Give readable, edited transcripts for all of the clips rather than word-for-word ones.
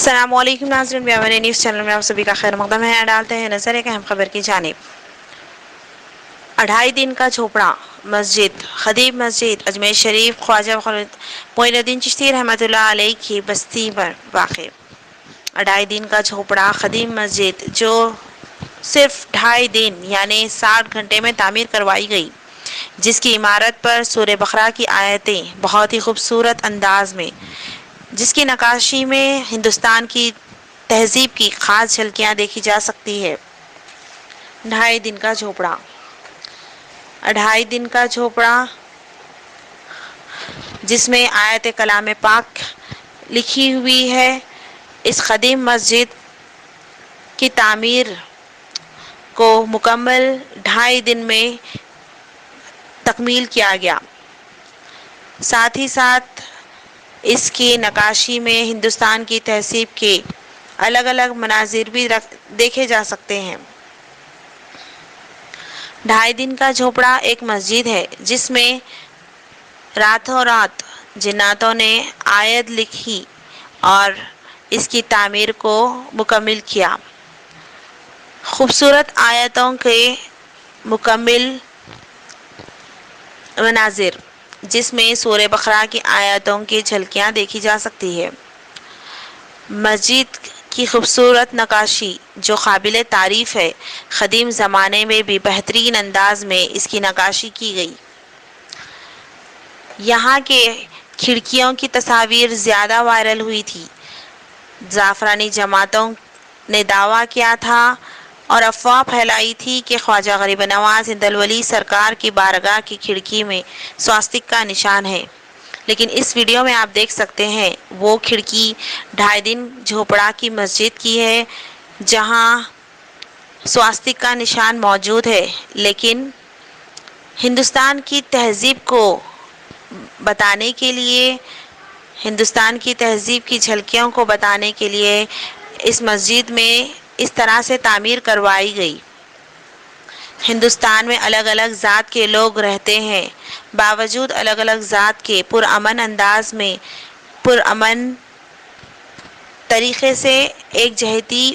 अस्सलामुअलैकुम नाज़रीन, व्यापारी न्यूज़ चैनल में आप सभी का खैर मकदम है। डालते हैं नजर एक अहम खबर की जानिब। 2.5 दिन का झोपड़ा मस्जिद खदीब मस्जिद अजमेर शरीफ ख्वाजा मोइनुद्दीन चिश्ती रहमतुल्लाह अलैह की बस्ती पर वाक़ 2.5 दिन का झोपड़ा खदीम मस्जिद जो सिर्फ 2.5 दिन यानी 60 घंटे में तामीर करवाई गई, जिसकी इमारत पर सूरह बकरा की आयतें बहुत ही खूबसूरत अंदाज में, जिसकी नक्काशी में हिंदुस्तान की तहजीब की ख़ास झलकियाँ देखी जा सकती है। 2.5 दिन का झोपड़ा 2.5 दिन का झोपड़ा जिसमें आयत कलाम पाक लिखी हुई है। इस ख़दीम मस्जिद की तामीर को मुकम्मल 2.5 दिन में तकमील किया गया। साथ ही साथ इसकी नक्काशी में हिंदुस्तान की तहजीब के अलग अलग मनाजिर भी देखे जा सकते हैं। 2.5 दिन का झोपड़ा एक मस्जिद है जिसमें रातों रात जिन्नातों ने आयत लिखी और इसकी तामीर को मुकम्मल किया। खूबसूरत आयतों के मुकम्मल मनाजिर जिसमें सूरह बकरा की आयतों की झलकियाँ देखी जा सकती है। मस्जिद की खूबसूरत नक्काशी जो काबिल तारीफ़ है, ख़दीम ज़माने में भी बेहतरीन अंदाज में इसकी नक्काशी की गई। यहाँ के खिड़कियों की तस्वीर ज़्यादा वायरल हुई थी। ज़ाफ़रानी जमातों ने दावा किया था और अफवाह फैलाई थी कि ख्वाजा गरीब नवाज हिंदलवली सरकार की बारगाह की खिड़की में स्वास्तिक का निशान है, लेकिन इस वीडियो में आप देख सकते हैं वो खिड़की 2.5 दिन झोपड़ा की मस्जिद की है जहां स्वास्तिक का निशान मौजूद है। लेकिन हिंदुस्तान की तहजीब को बताने के लिए, हिंदुस्तान की तहजीब की झलकियों को बताने के लिए इस मस्जिद में इस तरह से तामीर करवाई गई। हिंदुस्तान में अलग अलग ज़ात के लोग रहते हैं, बावजूद अलग अलग ज़ात के पुरअमन अंदाज में पुरअमन तरीक़े से एक जहती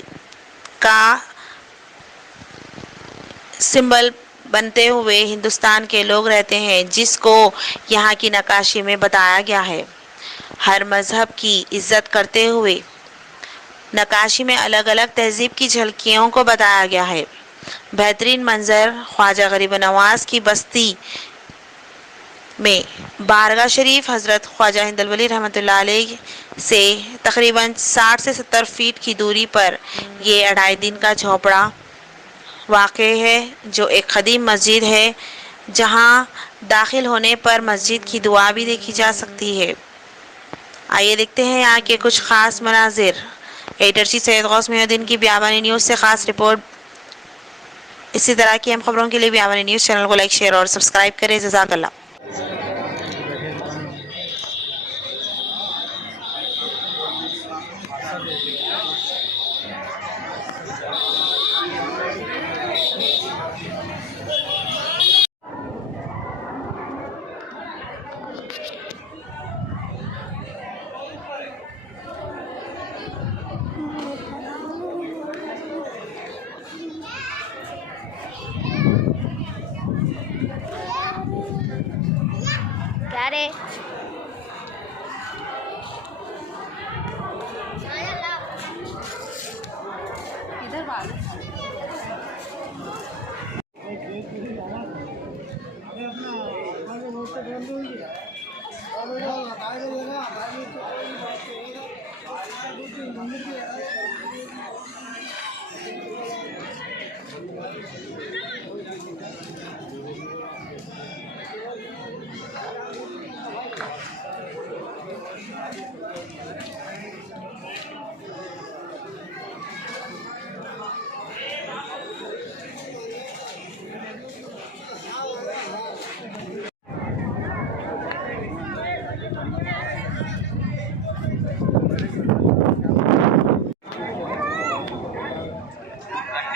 का सिंबल बनते हुए हिंदुस्तान के लोग रहते हैं, जिसको यहाँ की नक्काशी में बताया गया है। हर मज़हब की इज़्ज़त करते हुए नक्काशी में अलग अलग तहजीब की झलकियों को बताया गया है। बेहतरीन मंजर ख्वाजा गरीब नवाज की बस्ती में बारगाह शरीफ हज़रत ख्वाजा हिंदलवली रहमतुल्लाह अलैह से तकरीबन 60 से 70 फीट की दूरी पर ये 2.5 दिन का झोपड़ा वाक़ है, जो एक ख़दीम मस्जिद है जहां दाखिल होने पर मस्जिद की दुआ भी देखी जा सकती है। आइए देखते हैं यहाँ के कुछ ख़ास मनाजिर। एडिटर चीफ सैयद गौस मोइनुद्दीन की व्यापारी न्यूज़ से ख़ास रिपोर्ट। इसी तरह की अहम खबरों के लिए व्यापारी न्यूज़ चैनल को लाइक, शेयर और सब्सक्राइब करें। जज़ाकल्लाह। क्या रे? इधर बाल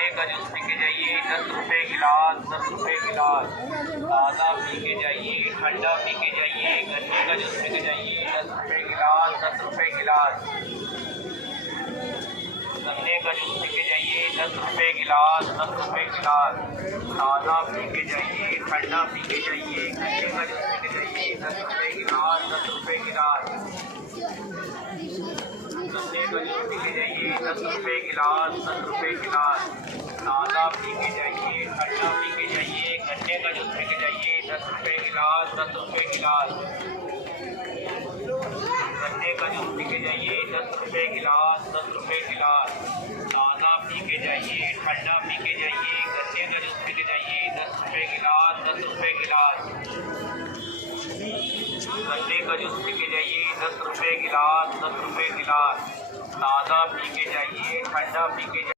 का जूस पी के जाइए, 10 रुपये गिलास, 10 रुपये गिलास। ताज़ा पी के जाइए, ठंडा पी के जाइए, गन्ने का जूस पी के जाइए, 10 रुपये गिलास, 10 रुपये गिलास। गन्ने का जूस पी के जाइए 10 रुपये गिलास 10 रुपये गिलास। ताज़ा पी के जाइए, ठंडा पी के जाइए। गन्ने का जूस पी के जाइए 10 रुपये गिलास 10 रुपये गिलास। गन्ने का जूस पी के जाइए 10 रुपये गिलास 10 रुपये गिलास। ताज़ा पी के जाइए, ठंडा पी के जाइए। गन्ने का जूस पी के जाइए 10 रुपये गिलास 10 रुपये गिलास। गन्ने का जूस पी के जाइए 10 रुपये गिलास 10 रुपये गिलास। ताज़ा पी के जाइए, ठंडा पी के जाइए। गन्ने का जूस पी के जाइए 10 रुपये गिलास 10 रुपये गिलास। गन्ने का जूस पी के जाइए 10 रुपये गिलास 10 रुपये गिलास। ताज़ा पी के जाइए, ठंडा पी के जाइए।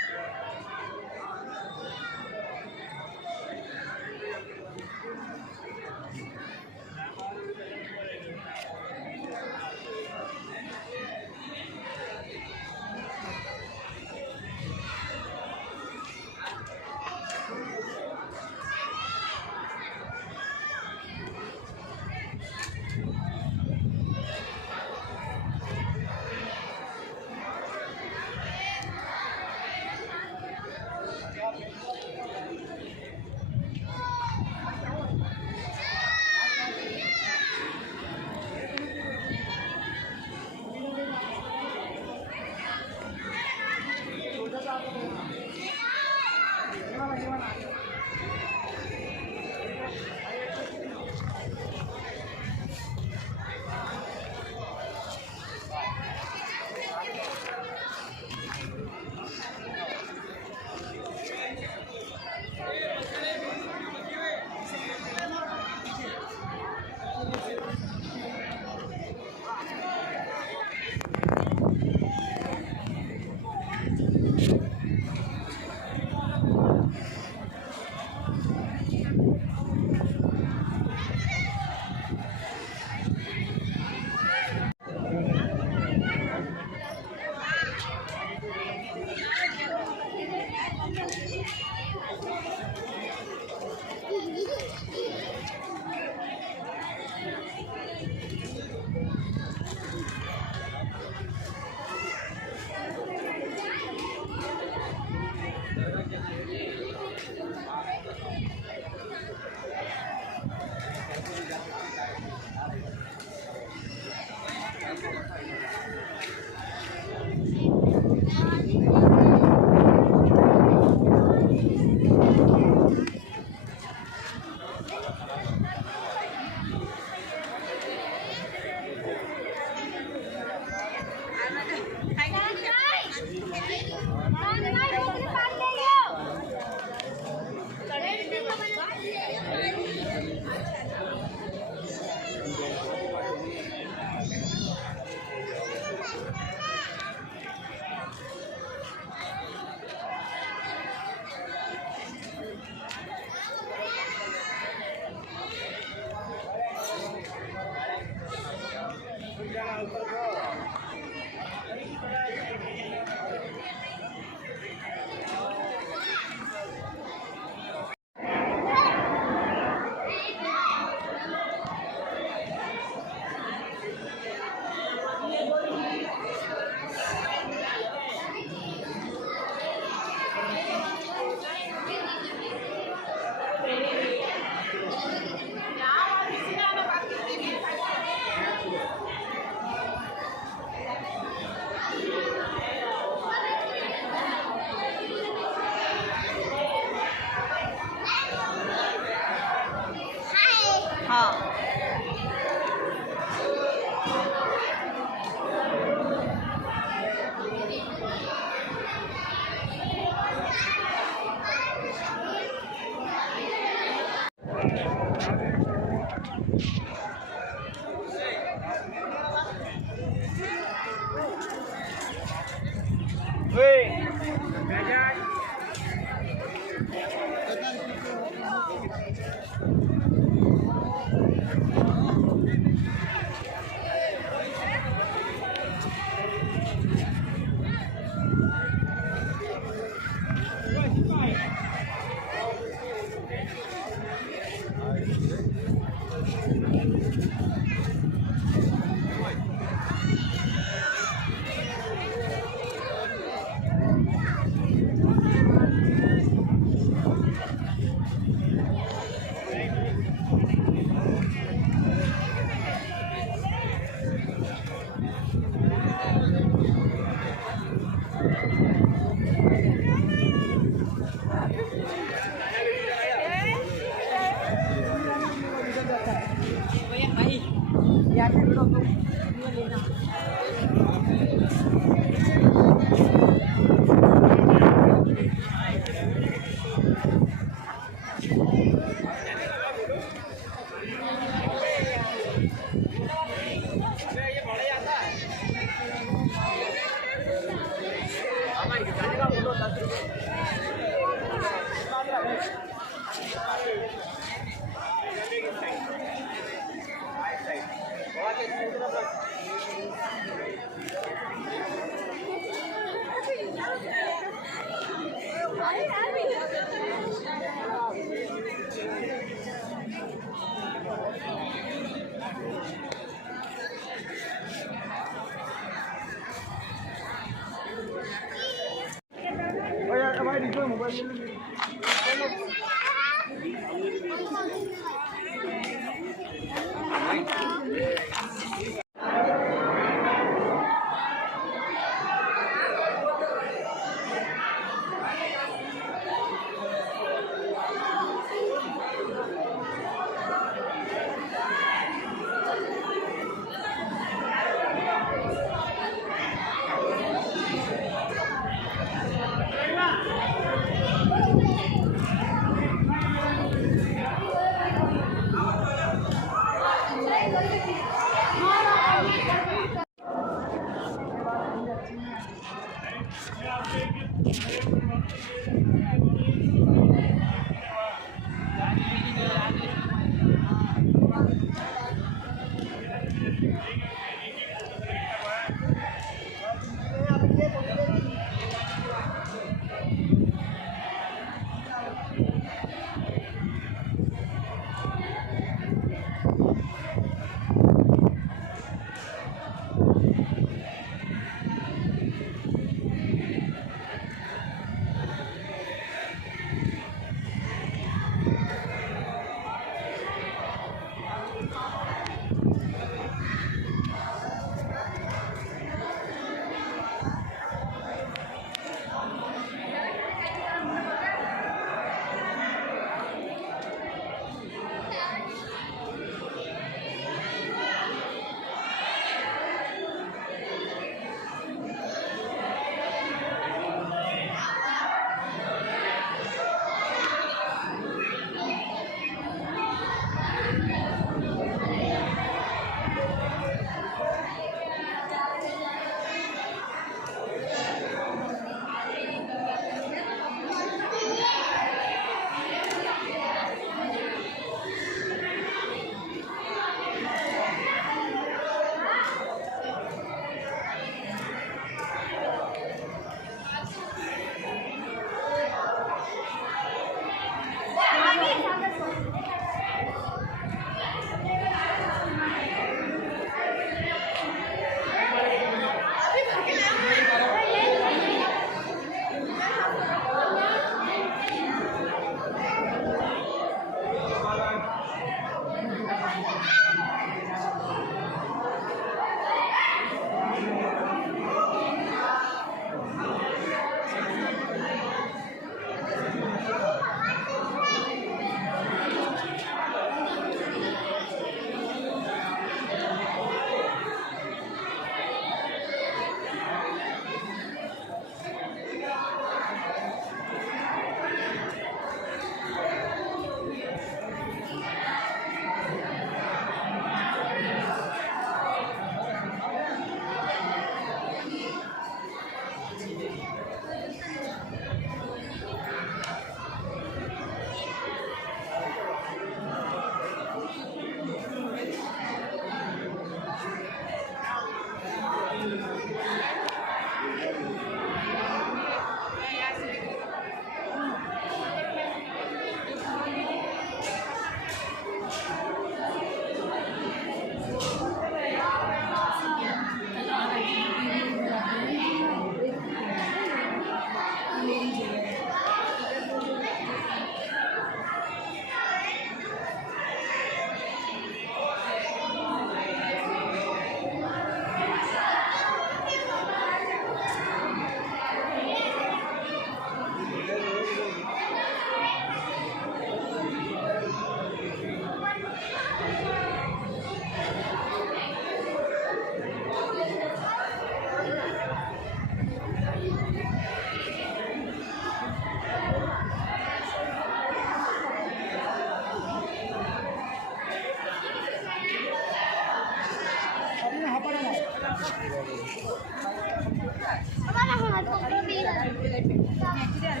नेट